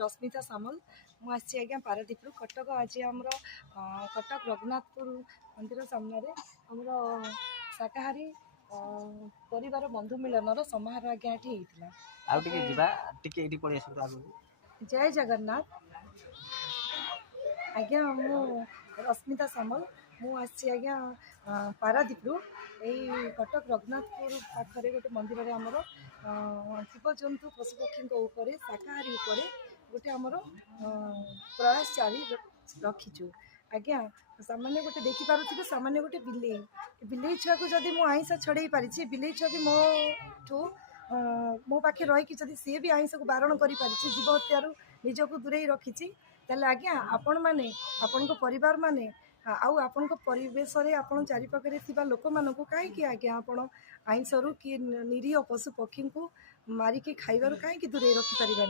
रश्मिता सामल मुझे आज्ञा पारादीप कटक आज आम कटक रघुनाथपुर मंदिर सामने आमर शाकाहारी परिवार बंधु मिलन समारोह आज्ञा जय जगन्नाथ आज्ञा मु रश्मिता सामल मुझे आज्ञा पारादीप यही कटक रघुनाथपुर पाखे गोटे मंदिर में आमर जीवजंतु पशुपक्षी शाकाहारी गोटे आमर प्रयास जारी रखीचु आज्ञा सामान्य गोटे देखिपे सामान्य गोटे बिले छुआ को जदि मु आइंस छड़े पारी बिले छुआ भी मो पाखे रही सी भी आइंस को बारण कर जीव हत्यार निजक दूरे रखी आज्ञा आपण मैंने आपण परिवार माने आउ आपण परिवेश आपण चारिपाखे थिबा लोक मानकु कहीं आज्ञा आपण आइंस कि निरीह पशु पक्षी को मारिकी खाइबार कहीं दूरे रखी पारिबानी।